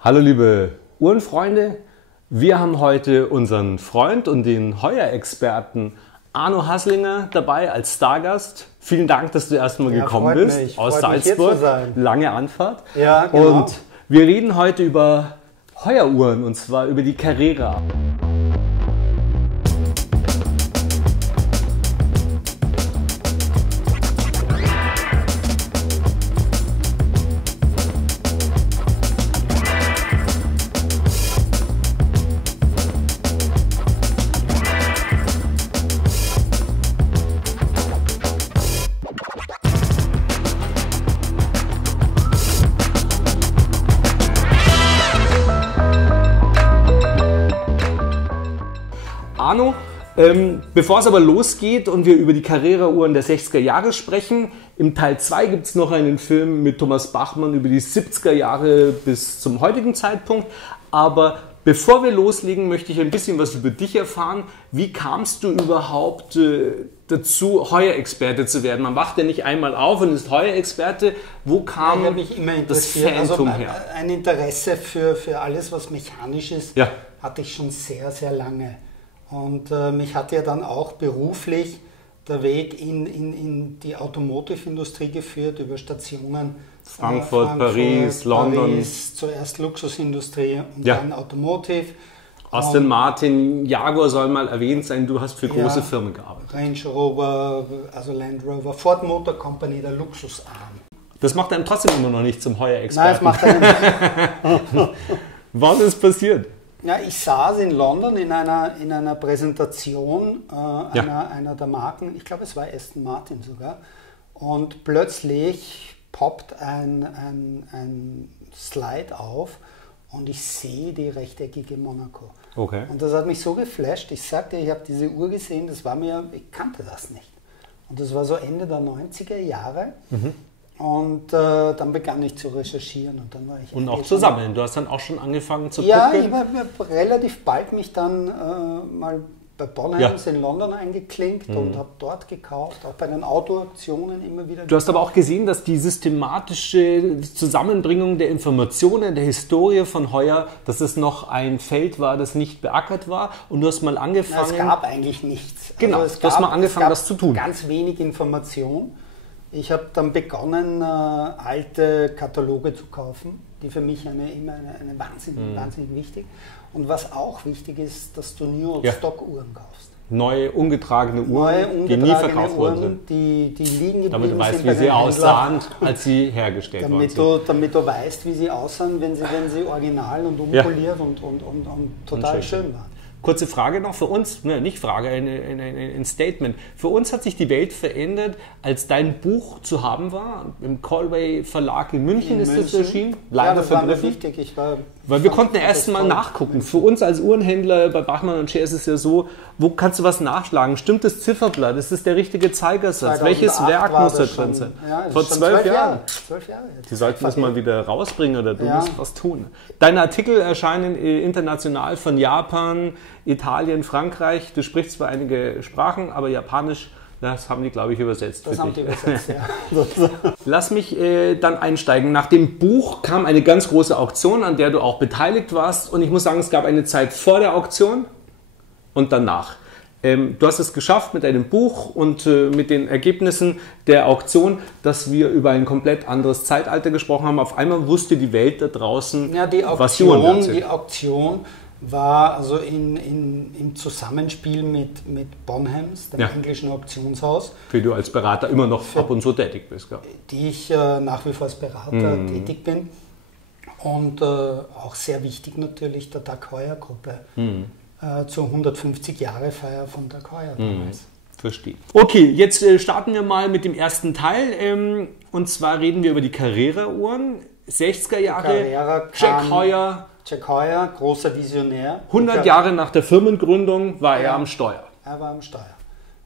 Hallo liebe Uhrenfreunde, wir haben heute unseren Freund und den Heuer-Experten Arno Haslinger dabei als Stargast. Vielen Dank, dass du erstmal gekommen bist aus Salzburg. Lange Anfahrt. Ja, genau. Und wir reden heute über Heueruhren und zwar über die Carrera. Arno, bevor es aber losgeht und wir über die Carrera-Uhren der 60er Jahre sprechen, im Teil 2 gibt es noch einen Film mit Thomas Bachmann über die 70er Jahre bis zum heutigen Zeitpunkt. Aber bevor wir loslegen, möchte ich ein bisschen was über dich erfahren. Wie kamst du überhaupt dazu, Heuer-Experte zu werden? Man wacht ja nicht einmal auf und ist Heuer-Experte. Wo kam das Phantom her? Ein Interesse für alles, was mechanisch ist, hatte ich schon sehr, sehr lange. Und mich hat ja dann auch beruflich der Weg in die Automotive-Industrie geführt, über Stationen. Frankfurt, Paris, London. Zuerst Luxusindustrie und dann Automotive. Aston Martin, Jaguar soll mal erwähnt sein, du hast für große Firmen gearbeitet. Range Rover, also Land Rover, Ford Motor Company, der Luxusarm. Das macht einem trotzdem immer noch nicht zum Heuer-Experten. Nein, das macht einem nicht. Was ist passiert? Ja, ich saß in London in einer Präsentation einer der Marken, ich glaube es war Aston Martin sogar, und plötzlich poppt ein Slide auf und ich sehe die rechteckige Monaco. Okay. Und das hat mich so geflasht, ich sagte, ich habe diese Uhr gesehen, ich kannte das nicht. Und das war so Ende der 90er Jahre. Und dann begann ich zu recherchieren und dann war ich... Und auch zu sammeln. Du hast dann auch schon angefangen zu gucken? Ja, ich habe relativ bald mich dann mal bei Bonhams in London eingeklinkt und habe dort gekauft, auch bei den Autoauktionen immer wieder. Du hast aber auch gesehen, dass die systematische Zusammenbringung der Informationen, der Historie von Heuer, dass es noch ein Feld war, das nicht beackert war und du hast mal angefangen... Na, es gab eigentlich nichts. Genau, also du hast mal angefangen, das zu tun. Ganz wenig Information. Ich habe dann begonnen, alte Kataloge zu kaufen, die für mich immer eine wahnsinnig wichtig. Und was auch wichtig ist, dass du New Stock-Uhren kaufst. Neue, ungetragene Uhren, die nie verkauft worden sind. Die liegen geblieben. Damit du weißt, wie sie aussahen, als sie hergestellt worden sind. Damit du weißt, wie sie aussahen, wenn sie original und unpoliert und total schön waren. Kurze Frage noch für uns, nicht Frage, ein Statement. Für uns hat sich die Welt verändert, als dein Buch zu haben war. Im Callway Verlag in München ist das erschienen. Leider vergriffen. Weil wir konnten erst mal nachgucken. Für uns als Uhrenhändler bei Bachmann und Scher ist es ja so, wo kannst du was nachschlagen? Stimmt das Zifferblatt? Ist das der richtige Zeigersatz? Welches Werk muss da drin sein? Ja, vor 12 Jahren. 12 Jahre. Die sollten das mal wieder rausbringen oder du musst was tun. Deine Artikel erscheinen international von Japan, Italien, Frankreich. Du sprichst zwar einige Sprachen, aber Japanisch, das haben die, glaube ich, übersetzt. Das haben die übersetzt, ja. Lass mich dann einsteigen. Nach dem Buch kam eine ganz große Auktion, an der du auch beteiligt warst. Und ich muss sagen, es gab eine Zeit vor der Auktion und danach. Du hast es geschafft mit deinem Buch und mit den Ergebnissen der Auktion, dass wir über ein komplett anderes Zeitalter gesprochen haben. Auf einmal wusste die Welt da draußen, was die Uhren sind. Die Auktion war also im Zusammenspiel mit Bonhams, dem englischen Auktionshaus. Für du als Berater immer noch ab und zu tätig bist. Ja. Die ich nach wie vor als Berater tätig bin. Und auch sehr wichtig natürlich der Tag Heuer Gruppe zur 150-Jahre-Feier von Tag Heuer damals. Verstehe. Okay, jetzt starten wir mal mit dem ersten Teil. Und zwar reden wir über die Carrera-Uhren. 60er Jahre, Jack Heuer. Jack Heuer, großer Visionär. 100 Jahre nach der Firmengründung war er am Steuer. Er war am Steuer.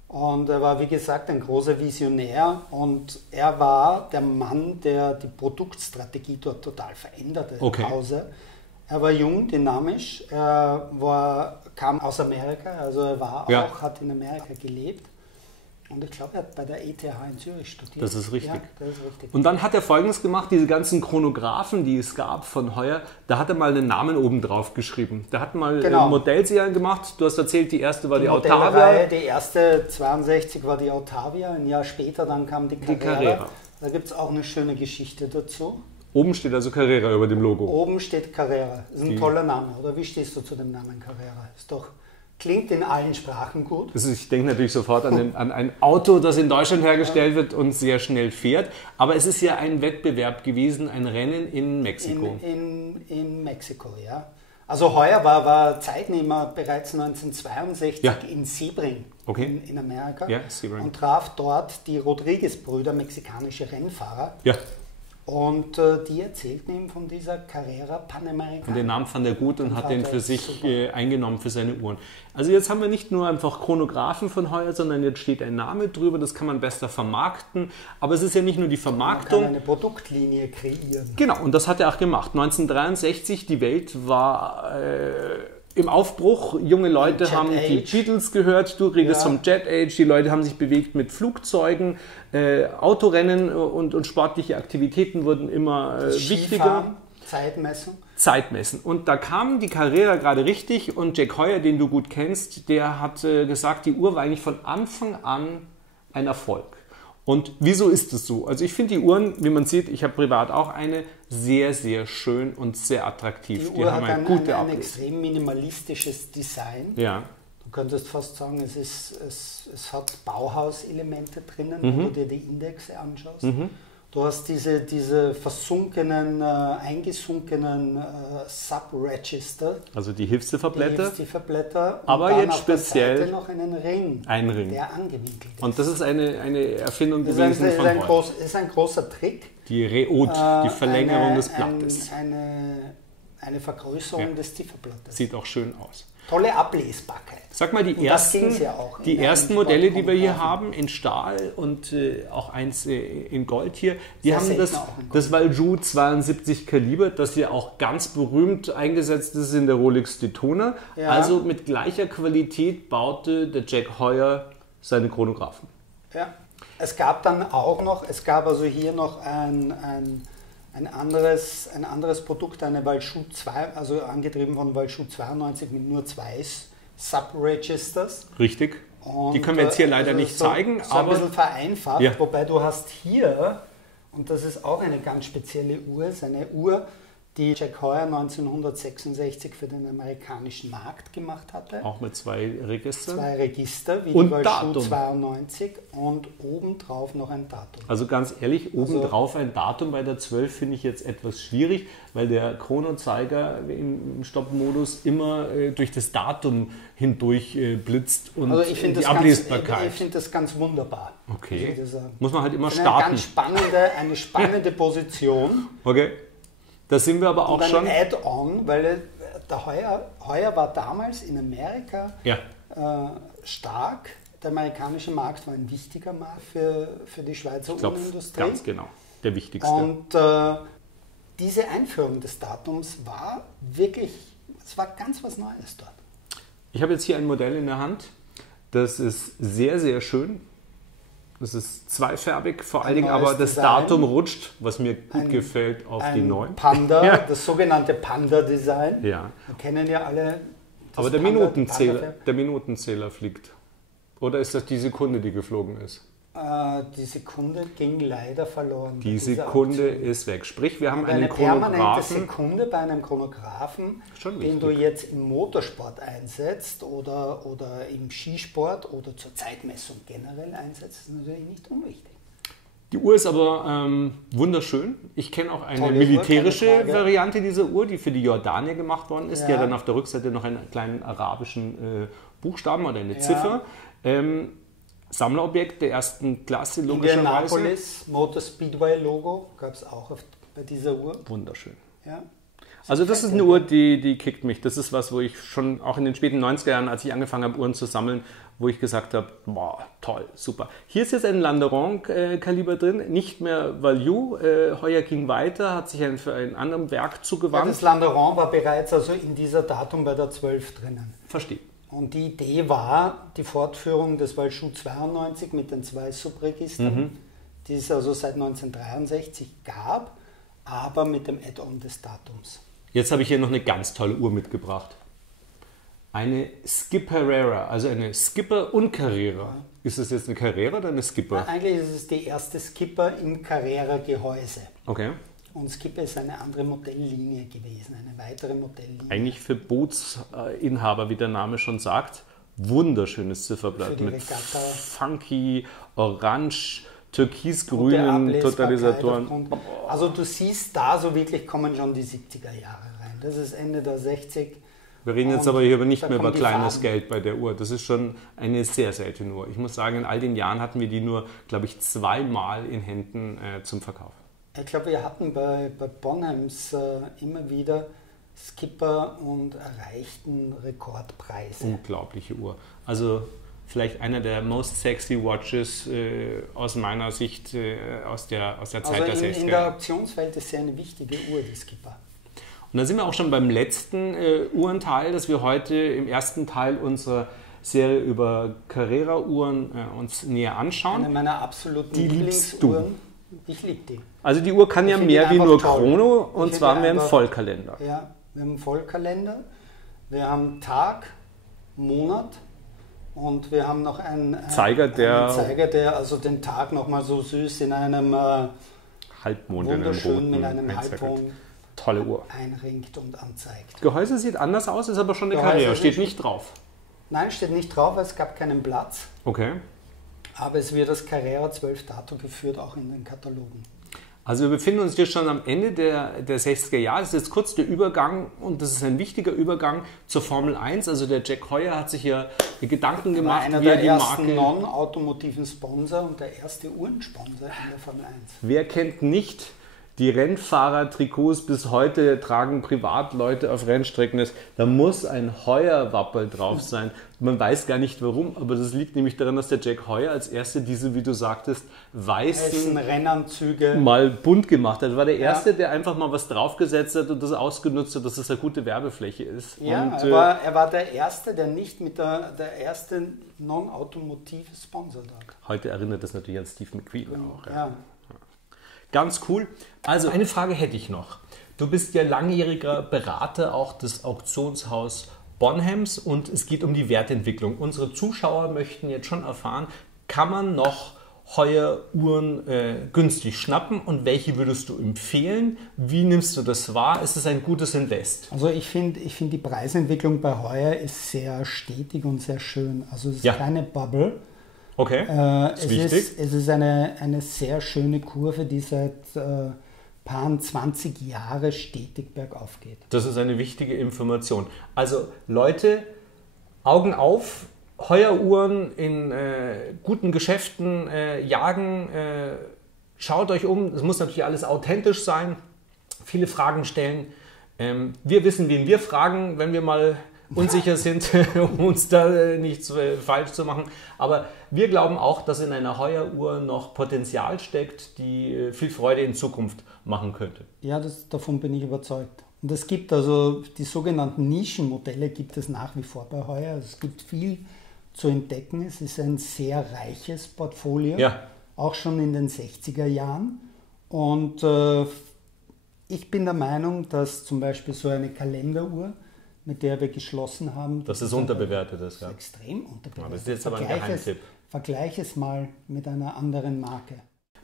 Und er war, wie gesagt, ein großer Visionär und er war der Mann, der die Produktstrategie dort total veränderte. Hause. Er war jung, dynamisch, er kam aus Amerika, also er war auch, hat in Amerika gelebt Und ich glaube, er hat bei der ETH in Zürich studiert. Das ist richtig. Ja, das ist richtig. Und dann hat er Folgendes gemacht, diese ganzen Chronographen, die es gab von Heuer, da hat er mal einen Namen oben drauf geschrieben. Der hat mal Modellserien gemacht. Du hast erzählt, die erste war die Autavia. Die erste, 62, war die Autavia. Ein Jahr später dann kam die Carrera. Da gibt es auch eine schöne Geschichte dazu. Oben steht also Carrera über dem Logo. Oben steht Carrera. Das ist ein toller Name, oder? Wie stehst du zu dem Namen Carrera? Klingt in allen Sprachen gut. Ich denke natürlich sofort an ein Auto, das in Deutschland hergestellt wird und sehr schnell fährt. Aber es ist ja ein Wettbewerb gewesen, ein Rennen in Mexiko. In Mexiko, ja. Also Heuer war Zeitnehmer bereits 1962 in Sebring in Amerika und traf dort die Rodriguez-Brüder, mexikanische Rennfahrer. Ja. Und die erzählten ihm von dieser Carrera Panamericana. Und den Namen fand er gut und hat den für sich eingenommen für seine Uhren. Also jetzt haben wir nicht nur einfach Chronographen von Heuer, sondern jetzt steht ein Name drüber, das kann man besser vermarkten. Aber es ist ja nicht nur die Vermarktung. Man kann eine Produktlinie kreieren. Genau, und das hat er auch gemacht. 1963, die Welt war im Aufbruch. Junge Leute haben die Beatles gehört. Du redest vom Jet Age. Die Leute haben sich bewegt mit Flugzeugen. Autorennen und sportliche Aktivitäten wurden immer wichtiger. Zeitmessen. Und da kam die Carrera gerade richtig und Jack Heuer, den du gut kennst, der hat gesagt, die Uhr war eigentlich von Anfang an ein Erfolg. Und wieso ist es so? Also ich finde die Uhren, wie man sieht, ich habe privat auch eine, sehr, sehr schön und sehr attraktiv. Die Uhr hat ein extrem minimalistisches Design. Ja. Du könntest fast sagen, es hat Bauhaus-Elemente drinnen, wenn du dir die Indexe anschaust. Du hast diese versunkenen, eingesunkenen Sub-Register. Also die Hilfszifferblätter. Aber dann jetzt speziell der Seite noch einen Ring, der angewinkelt ist. Und das ist eine Erfindung gewesen von Heuer. Ist ein großer Trick. Die Rehaute, die Verlängerung des Blattes. Eine Vergrößerung des Zifferblattes. Sieht auch schön aus. Tolle Ablesbarkeit. Sag mal, die ersten Modelle, die wir hier haben, in Stahl und auch eins in Gold hier, die haben das Valjoux 72 Kaliber, das hier auch ganz berühmt eingesetzt ist in der Rolex Daytona. Ja. Also mit gleicher Qualität baute der Jack Heuer seine Chronographen. Ja, es gab also hier noch ein anderes Produkt, eine Valjoux 2, also angetrieben von Valjoux 92 mit nur 2 Sub-Registers. Richtig. Und die können wir jetzt hier leider nicht zeigen. Aber ein bisschen vereinfacht, wobei du hast hier, und das ist auch eine ganz spezielle Uhr, ist eine Uhr, die Jack Heuer 1966 für den amerikanischen Markt gemacht hatte. Auch mit 2 Registern. 2 Register, wie die Valjoux 92 und obendrauf noch ein Datum. Also ganz ehrlich, obendrauf ein Datum bei der 12 finde ich jetzt etwas schwierig, weil der Chronozeiger im Stoppmodus immer durch das Datum hindurch blitzt und also die Ablesbarkeit. Ich finde das ganz wunderbar. Okay. Muss man halt immer starten. Eine spannende Position. Okay. Da sind wir aber auch schon. Ein Add-on, weil der Heuer war damals in Amerika stark. Der amerikanische Markt war ein wichtiger Markt für die Schweizer Uhrenindustrie. Ganz genau, der wichtigste. Und diese Einführung des Datums war ganz was Neues dort. Ich habe jetzt hier ein Modell in der Hand. Das ist sehr, sehr schön. Das ist zweifärbig, vor allen Dingen aber das Datum rutscht, was mir gut gefällt, auf die 9. Panda, das sogenannte Panda-Design. Ja. Wir kennen ja alle. Aber der Minutenzähler fliegt. Oder ist das die Sekunde, die geflogen ist? Die Sekunde ging leider verloren. Die Sekunde ist weg. Sprich, wir haben einen Chronographen. Eine permanente Sekunde bei einem Chronographen, den du jetzt im Motorsport einsetzt oder im Skisport oder zur Zeitmessung generell einsetzt, ist natürlich nicht unwichtig. Die Uhr ist aber wunderschön. Ich kenne auch eine militärische Variante dieser Uhr, die für die Jordanier gemacht worden ist. Die hat dann auf der Rückseite noch einen kleinen arabischen Buchstaben oder eine Ziffer. Sammlerobjekt der ersten Klasse, logischerweise. Indianapolis Motor Speedway Logo gab es auch bei dieser Uhr. Wunderschön. Ja. Also das ist eine Uhr, die kickt mich. Das ist was, wo ich schon auch in den späten 90er Jahren, als ich angefangen habe, Uhren zu sammeln, wo ich gesagt habe, boah, toll, super. Hier ist jetzt ein Landeron-Kaliber drin, nicht mehr Valjoux. Heuer ging weiter, hat sich für ein anderes Werk zugewandt. Ja, das Landeron war bereits also in dieser Datum bei der 12 drinnen. Verstehe. Und die Idee war die Fortführung des Walschuh 92 mit den 2 Subregistern, die es also seit 1963 gab, aber mit dem Add-on des Datums. Jetzt habe ich hier noch eine ganz tolle Uhr mitgebracht. Eine Skipperera, also eine Skipper und Carrera. Ist das jetzt eine Carrera oder eine Skipper? Eigentlich ist es die erste Skipper im Carrera-Gehäuse. Okay. Und Skipper ist eine andere Modelllinie gewesen, eine weitere Modelllinie. Eigentlich für Bootsinhaber, wie der Name schon sagt, wunderschönes Zifferblatt mit Regatta. funky, orange, türkisgrünen Totalisatoren. Also du siehst, da so wirklich kommen schon die 70er Jahre rein. Das ist Ende der 60. Wir reden jetzt aber hier aber nicht mehr über kleines Farben. Geld bei der Uhr. Das ist schon eine sehr seltene Uhr. Ich muss sagen, in all den Jahren hatten wir die nur, glaube ich, 2-mal in Händen zum Verkauf. Ich glaube, wir hatten bei Bonhams immer wieder Skipper und erreichten Rekordpreise. Unglaubliche Uhr. Also vielleicht einer der most sexy Watches aus meiner Sicht aus der Zeit der 60er. In der Auktionswelt ist sie eine wichtige Uhr, die Skipper. Und dann sind wir auch schon beim letzten Uhrenteil, das wir heute im ersten Teil unserer Serie über Carrera-Uhren uns näher anschauen. Eine meiner absoluten Die liebst du. Lieblingsuhren. Ich liebe die. Also die Uhr kann ja mehr wie nur Chrono, und zwar haben wir einen einfach- Vollkalender. Ja, wir haben einen Vollkalender, wir haben Tag, Monat und wir haben noch einen Zeiger, der also den Tag nochmal so süß in einem Halbmond in einem wunderschön roten mit einem einzeichnet. Halbmond Tolle Uhr. einringt und anzeigt. Gehäuse sieht anders aus, ist aber schon eine Gehäuse Carrera, steht ist- nicht drauf. Nein, steht nicht drauf, es gab keinen Platz, Okay. aber es wird das Carrera 12 Dato geführt, auch in den Katalogen. Also wir befinden uns hier schon am Ende der 60er Jahre. Das ist jetzt kurz der Übergang, und das ist ein wichtiger Übergang zur Formel 1. Also der Jack Heuer hat sich ja Gedanken War gemacht, einer wie er der die ersten Marke... non-automotiven Sponsor und der erste Uhrensponsor in der Formel 1. Wer kennt nicht die Rennfahrer-Trikots bis heute, tragen Privatleute auf Rennstrecken? Da muss ein Heuer-Wappel drauf sein. Man weiß gar nicht warum, aber das liegt nämlich daran, dass der Jack Heuer als Erster diese, wie du sagtest, weißen Rennanzüge. mal bunt gemacht hat. Er war der Erste, der einfach mal was draufgesetzt hat und das ausgenutzt hat, dass es eine gute Werbefläche ist. Ja, Und, er war der Erste, der nicht mit der erste non-automotive Sponsor dort. heute erinnert das natürlich an Steve McQueen auch. Ja. Ja. Ganz cool. Also eine Frage hätte ich noch. Du bist ja langjähriger Berater auch des Auktionshaus Bonhams und es geht um die Wertentwicklung. Unsere Zuschauer möchten jetzt schon erfahren, kann man noch Heuer-Uhren günstig schnappen und welche würdest du empfehlen? Wie nimmst du das wahr? Ist es ein gutes Invest? Also ich finde die Preisentwicklung bei Heuer ist sehr stetig und sehr schön. Also es ist Ja. keine Bubble. Okay, ist wichtig. Es ist eine sehr schöne Kurve, die seit paar 20 Jahre stetig bergauf geht. Das ist eine wichtige Information. Also Leute, Augen auf, Heueruhren in guten Geschäften jagen, schaut euch um, es muss natürlich alles authentisch sein, viele Fragen stellen. Wir wissen, wen wir fragen, wenn wir mal unsicher sind, um uns da nichts falsch zu machen. Aber wir glauben auch, dass in einer Heueruhr noch Potenzial steckt, die viel Freude in Zukunft machen könnte. Ja, davon bin ich überzeugt. Und es gibt also die sogenannten Nischenmodelle gibt es nach wie vor bei Heuer. Es gibt viel zu entdecken. Es ist ein sehr reiches Portfolio, Ja. auch schon in den 60er Jahren. Und ich bin der Meinung, dass zum Beispiel so eine Kalenderuhr, mit der wir geschlossen haben, Das ist unterbewertet, das, ja. extrem unterbewertet. Ja, das ist jetzt aber ein Geheimtipp. Vergleich es mal mit einer anderen Marke.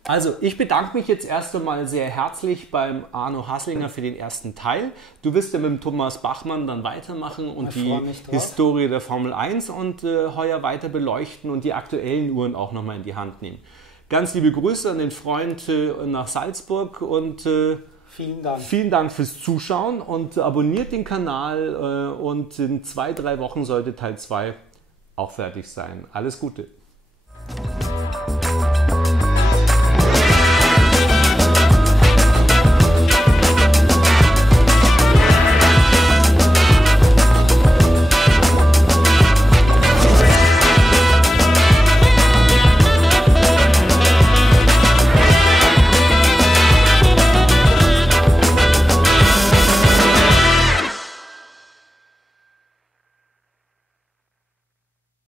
Also, ich bedanke mich jetzt erst einmal sehr herzlich beim Arno Haslinger für den ersten Teil. Du wirst ja mit dem Thomas Bachmann dann weitermachen und Ich die freue mich drauf. Historie der Formel 1 und Heuer weiter beleuchten und die aktuellen Uhren auch nochmal in die Hand nehmen. Ganz liebe Grüße an den Freund nach Salzburg und Vielen Dank. vielen Dank fürs Zuschauen und abonniert den Kanal und in 2-3 Wochen sollte Teil 2 auch fertig sein. Alles Gute!